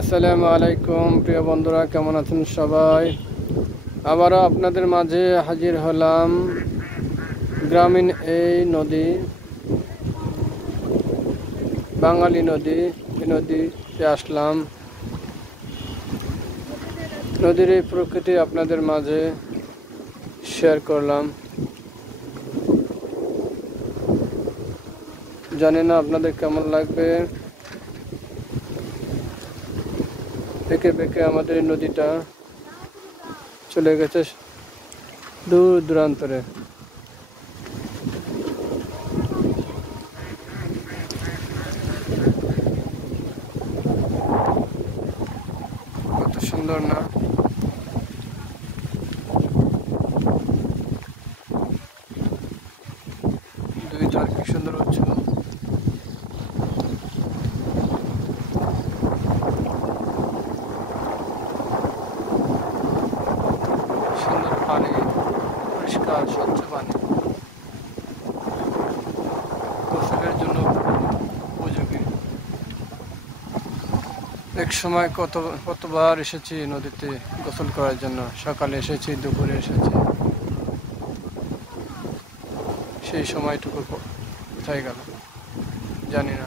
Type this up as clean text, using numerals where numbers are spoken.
আসসালামু আলাইকুম প্রিয় বন্ধুরা, কেমন আছেন সবাই? আবারও আপনাদের মাঝে হাজির হলাম। গ্রামীণ এই নদী, বাঙালি নদী, এই নদীতে আসলাম। নদীর এই প্রকৃতি আপনাদের মাঝে শেয়ার করলাম। জানি না আপনাদের কেমন লাগবে। বেঁকে বেঁকে আমাদের এই নদীটা চলে গেছে দূর দূরান্তরে। কত সুন্দর না? দুই ধার কি সুন্দর হচ্ছে। সুন্দর পানি, পরিষ্কার স্বচ্ছ পানি, গোসলের জন্য উপযোগী। এক সময় কতবার এসেছি নদীতে গোসল করার জন্য। সকালে এসেছি, দুপুরে এসেছি। সেই সময়টুকু কোথায় গেল জানি না।